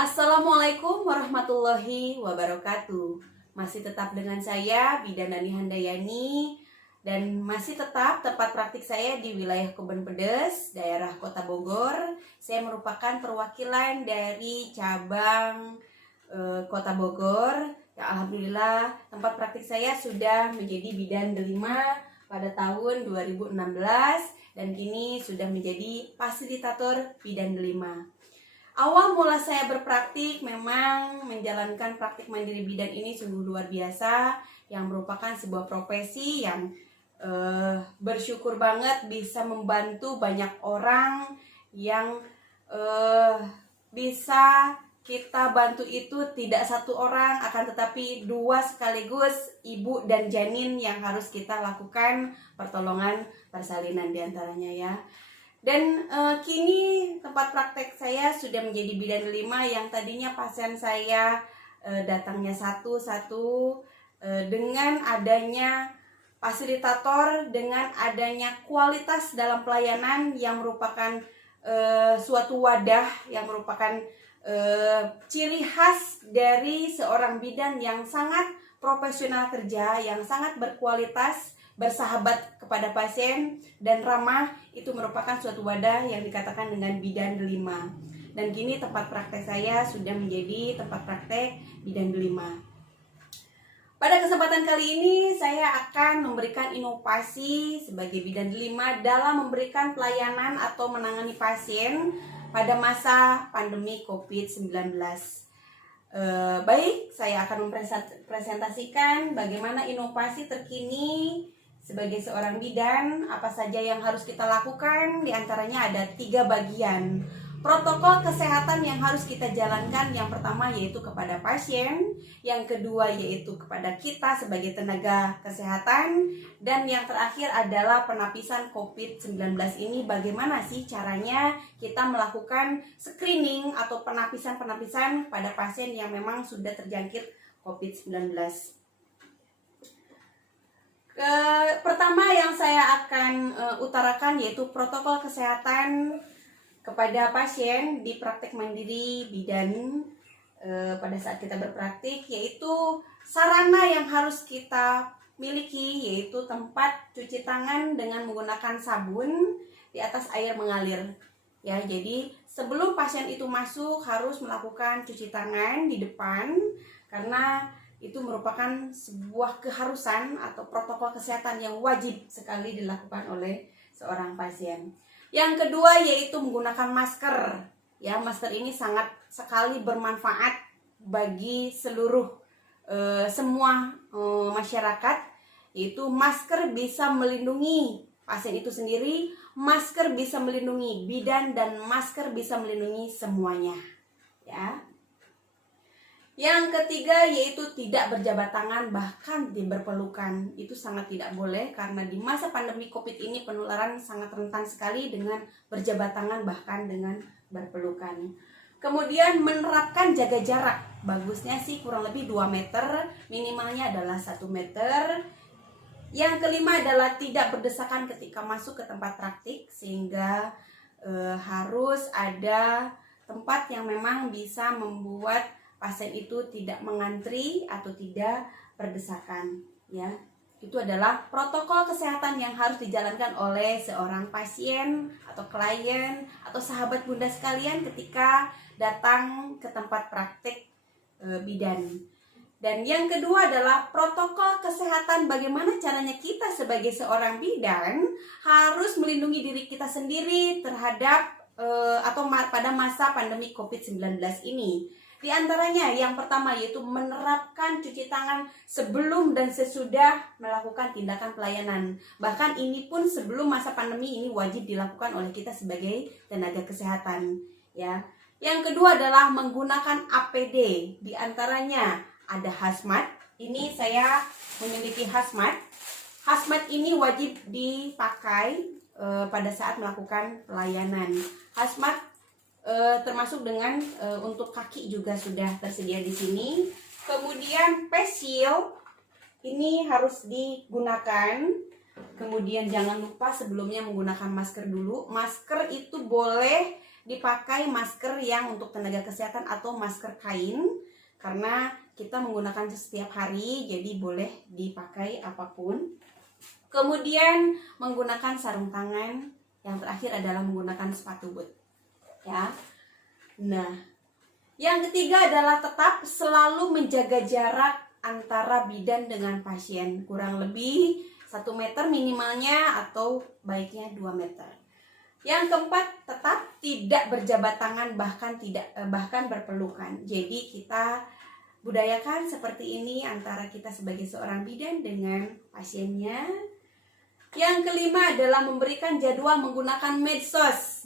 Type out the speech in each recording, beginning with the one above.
Assalamualaikum warahmatullahi wabarakatuh. Masih tetap dengan saya Bidan Dani Handayani dan masih tetap tempat praktik saya di wilayah Kebon Pedes, daerah Kota Bogor. Saya merupakan perwakilan dari cabang Kota Bogor. Ya, alhamdulillah tempat praktik saya sudah menjadi bidan delima pada tahun 2016 dan kini sudah menjadi fasilitator bidan delima. Awal mula saya berpraktik memang menjalankan praktik mandiri bidan ini sungguh luar biasa, yang merupakan sebuah profesi yang bersyukur banget bisa membantu banyak orang yang bisa kita bantu itu tidak satu orang, akan tetapi dua sekaligus, ibu dan janin yang harus kita lakukan pertolongan persalinan diantaranya ya. Dan kini tempat praktek saya sudah menjadi bidan delima yang tadinya pasien saya datangnya satu-satu. Dengan adanya fasilitator, dengan adanya kualitas dalam pelayanan yang merupakan suatu wadah, yang merupakan ciri khas dari seorang bidan yang sangat profesional kerja, yang sangat berkualitas, bersahabat kepada pasien dan ramah, itu merupakan suatu wadah yang dikatakan dengan bidan delima. Dan kini tempat praktek saya sudah menjadi tempat praktek bidan delima. Pada kesempatan kali ini saya akan memberikan inovasi sebagai bidan delima dalam memberikan pelayanan atau menangani pasien pada masa pandemi COVID-19. Baik, saya akan mempresentasikan bagaimana inovasi terkini sebagai seorang bidan, apa saja yang harus kita lakukan. Di antaranya ada 3 bagian protokol kesehatan yang harus kita jalankan. Yang pertama yaitu kepada pasien, yang kedua yaitu kepada kita sebagai tenaga kesehatan, dan yang terakhir adalah penapisan COVID-19 ini. Bagaimana sih caranya kita melakukan screening atau penapisan pada pasien yang memang sudah terjangkit COVID-19. Pertama yang saya akan utarakan yaitu protokol kesehatan kepada pasien di praktek mandiri bidan pada saat kita berpraktik, yaitu sarana yang harus kita miliki yaitu tempat cuci tangan dengan menggunakan sabun di atas air mengalir ya. Jadi sebelum pasien itu masuk harus melakukan cuci tangan di depan, karena itu merupakan sebuah keharusan atau protokol kesehatan yang wajib sekali dilakukan oleh seorang pasien. Yang kedua yaitu menggunakan masker. Ya, masker ini sangat sekali bermanfaat bagi seluruh semua masyarakat. Yaitu masker bisa melindungi pasien itu sendiri, masker bisa melindungi bidan, dan masker bisa melindungi semuanya. Ya. Yang ketiga yaitu tidak berjabat tangan, bahkan berpelukan. Itu sangat tidak boleh, karena di masa pandemi COVID ini penularan sangat rentan sekali dengan berjabat tangan, bahkan dengan berpelukan. Kemudian menerapkan jaga jarak. Bagusnya sih kurang lebih 2 meter, minimalnya adalah 1 meter. Yang kelima adalah tidak berdesakan ketika masuk ke tempat praktik, sehingga harus ada tempat yang memang bisa membuat pasien itu tidak mengantri atau tidak berdesakan ya. Itu adalah protokol kesehatan yang harus dijalankan oleh seorang pasien atau klien atau sahabat bunda sekalian ketika datang ke tempat praktik bidan. Dan yang kedua adalah protokol kesehatan, bagaimana caranya kita sebagai seorang bidan harus melindungi diri kita sendiri terhadap atau pada masa pandemi COVID-19 ini. Di antaranya yang pertama yaitu menerapkan cuci tangan sebelum dan sesudah melakukan tindakan pelayanan. Bahkan ini pun sebelum masa pandemi ini wajib dilakukan oleh kita sebagai tenaga kesehatan ya. Yang kedua adalah menggunakan APD. Di antaranya ada hazmat. Ini saya memiliki hazmat. Hazmat ini wajib dipakai pada saat melakukan pelayanan. Hazmat termasuk dengan untuk kaki juga sudah tersedia di sini. Kemudian face shield ini harus digunakan. Kemudian jangan lupa sebelumnya menggunakan masker dulu. Masker itu boleh dipakai masker yang untuk tenaga kesehatan atau masker kain, karena kita menggunakan setiap hari, jadi boleh dipakai apapun. Kemudian menggunakan sarung tangan, yang terakhir adalah menggunakan sepatu boot, ya. Nah, yang ketiga adalah tetap selalu menjaga jarak antara bidan dengan pasien, kurang lebih 1 meter minimalnya atau baiknya 2 meter. Yang keempat, tetap tidak berjabat tangan, bahkan berpelukan. Jadi kita budayakan seperti ini antara kita sebagai seorang bidan dengan pasiennya. Yang kelima adalah memberikan jadwal menggunakan medsos,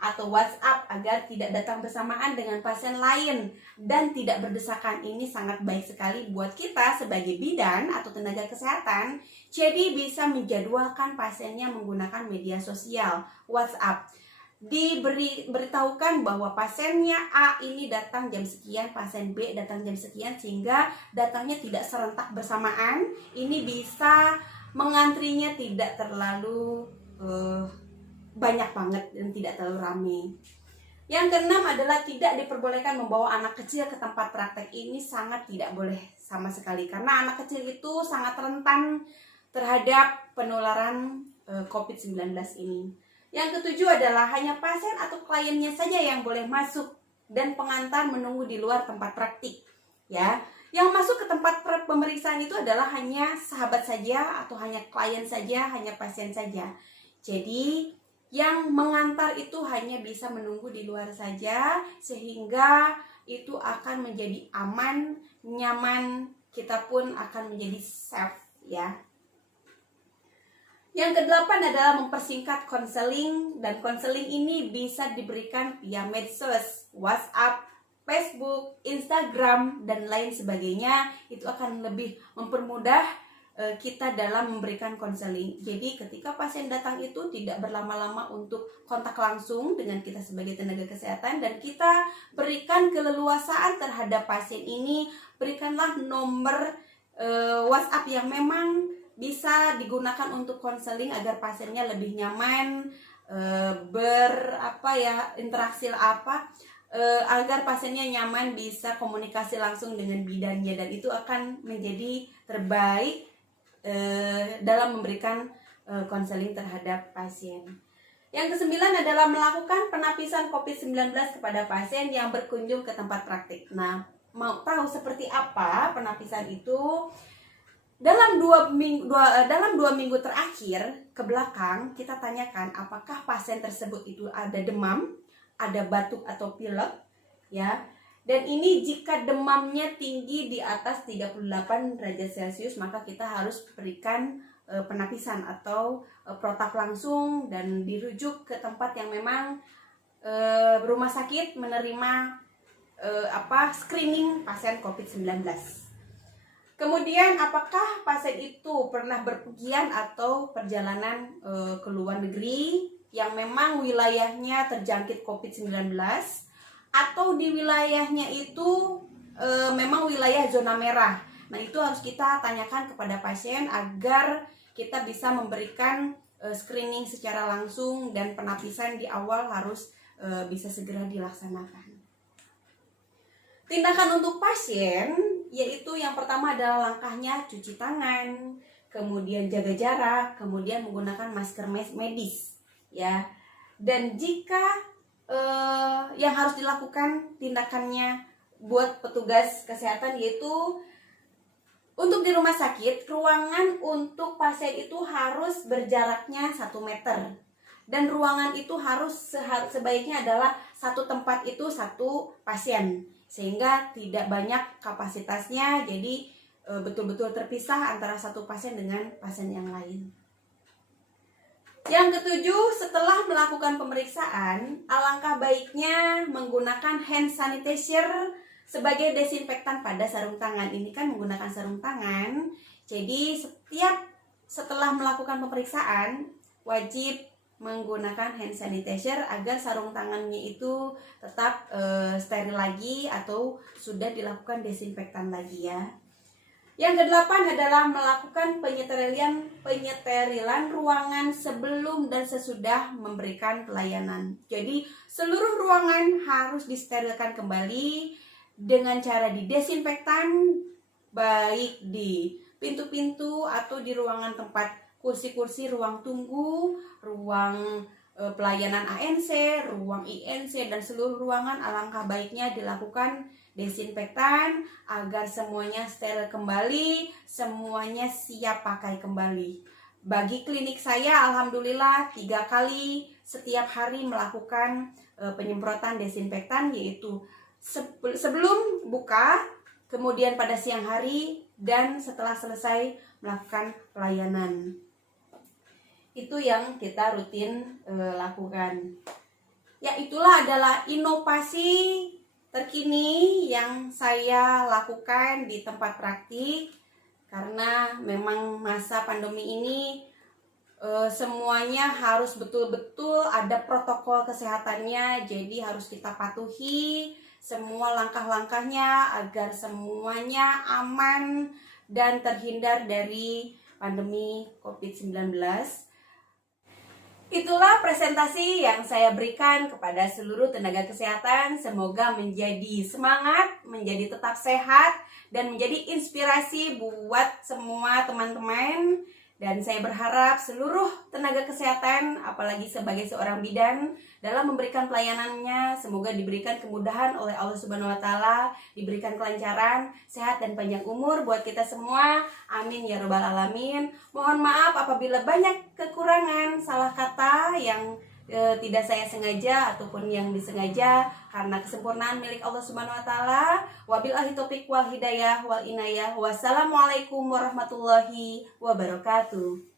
atau WhatsApp, agar tidak datang bersamaan dengan pasien lain dan tidak berdesakan. Ini sangat baik sekali buat kita sebagai bidan atau tenaga kesehatan. Jadi bisa menjadwalkan pasiennya menggunakan media sosial, WhatsApp. Diberitahukan bahwa pasiennya A ini datang jam sekian, pasien B datang jam sekian, sehingga datangnya tidak serentak bersamaan. Ini bisa mengantrinya tidak terlalu banyak banget dan tidak terlalu ramai. Yang keenam adalah tidak diperbolehkan membawa anak kecil ke tempat praktek. Ini sangat tidak boleh sama sekali, karena anak kecil itu sangat rentan terhadap penularan COVID-19 ini. Yang ketujuh adalah hanya pasien atau kliennya saja yang boleh masuk dan pengantar menunggu di luar tempat praktik, ya. Yang masuk ke tempat pemeriksaan itu adalah hanya sahabat saja atau hanya klien saja, hanya pasien saja. Jadi yang mengantar itu hanya bisa menunggu di luar saja, sehingga itu akan menjadi aman, nyaman, kita pun akan menjadi safe, ya. Yang kedelapan adalah mempersingkat konseling, dan konseling ini bisa diberikan via medsos, WhatsApp, Facebook, Instagram, dan lain sebagainya. Itu akan lebih mempermudah kita dalam memberikan konseling. Jadi ketika pasien datang itu tidak berlama-lama untuk kontak langsung dengan kita sebagai tenaga kesehatan, dan kita berikan keleluasaan terhadap pasien ini. Berikanlah nomor WhatsApp yang memang bisa digunakan untuk konseling agar pasiennya lebih nyaman, interaksi agar pasiennya nyaman, bisa komunikasi langsung dengan bidannya, dan itu akan menjadi terbaik dalam memberikan konseling terhadap pasien. Yang kesembilan adalah melakukan penapisan COVID-19 kepada pasien yang berkunjung ke tempat praktik. Nah, mau tahu seperti apa penapisan itu? Dalam 2 minggu terakhir ke belakang, kita tanyakan apakah pasien tersebut itu ada demam, ada batuk atau pilek, ya. Dan ini jika demamnya tinggi di atas 38 derajat Celcius, maka kita harus berikan penapisan atau protap langsung dan dirujuk ke tempat yang memang rumah sakit menerima screening pasien COVID-19. Kemudian apakah pasien itu pernah berpergian atau perjalanan ke luar negeri yang memang wilayahnya terjangkit COVID-19, atau di wilayahnya itu memang wilayah zona merah. Nah, itu harus kita tanyakan kepada pasien agar kita bisa memberikan screening secara langsung, dan penapisan di awal harus bisa segera dilaksanakan. Tindakan untuk pasien yaitu yang pertama adalah langkahnya cuci tangan, kemudian jaga jarak, kemudian menggunakan masker medis, ya. Dan jika yang harus dilakukan tindakannya buat petugas kesehatan, yaitu untuk di rumah sakit, ruangan untuk pasien itu harus berjaraknya 1 meter, dan ruangan itu harus sebaiknya adalah satu tempat itu 1 pasien, sehingga tidak banyak kapasitasnya, jadi betul-betul terpisah antara satu pasien dengan pasien yang lain. Yang ketujuh, setelah melakukan pemeriksaan, alangkah baiknya menggunakan hand sanitizer sebagai desinfektan pada sarung tangan. Ini kan menggunakan sarung tangan, jadi setelah melakukan pemeriksaan wajib menggunakan hand sanitizer agar sarung tangannya itu tetap steril lagi atau sudah dilakukan desinfektan lagi, ya. Yang kedelapan adalah melakukan penyeterilan ruangan sebelum dan sesudah memberikan pelayanan. Jadi seluruh ruangan harus disterilkan kembali dengan cara didesinfektan, baik di pintu-pintu atau di ruangan tempat kursi-kursi, ruang tunggu, ruang pelayanan ANC, ruang INC, dan seluruh ruangan. Alangkah baiknya dilakukan desinfektan agar semuanya steril kembali, semuanya siap pakai kembali. Bagi klinik saya, alhamdulillah 3 kali setiap hari melakukan penyemprotan desinfektan, yaitu sebelum buka, kemudian pada siang hari, dan setelah selesai melakukan pelayanan. Itu yang kita rutin lakukan. Ya, itulah adalah inovasi terkini yang saya lakukan di tempat praktik, karena memang masa pandemi ini semuanya harus betul-betul ada protokol kesehatannya, jadi harus kita patuhi semua langkah-langkahnya agar semuanya aman dan terhindar dari pandemi COVID-19. Itulah presentasi yang saya berikan kepada seluruh tenaga kesehatan. Semoga menjadi semangat, menjadi tetap sehat, dan menjadi inspirasi buat semua teman-teman. Dan saya berharap seluruh tenaga kesehatan, apalagi sebagai seorang bidan, dalam memberikan pelayanannya, semoga diberikan kemudahan oleh Allah Subhanahu wa Ta'ala, diberikan kelancaran, sehat, dan panjang umur buat kita semua. Amin ya Rabbal Alamin. Mohon maaf apabila banyak kekurangan, salah kata yang tidak saya sengaja ataupun yang disengaja, karena kesempurnaan milik Allah Subhanahu wa Ta'ala. Wabillahi taufiq wal hidayah wal inayah. Wassalamualaikum warahmatullahi wabarakatuh.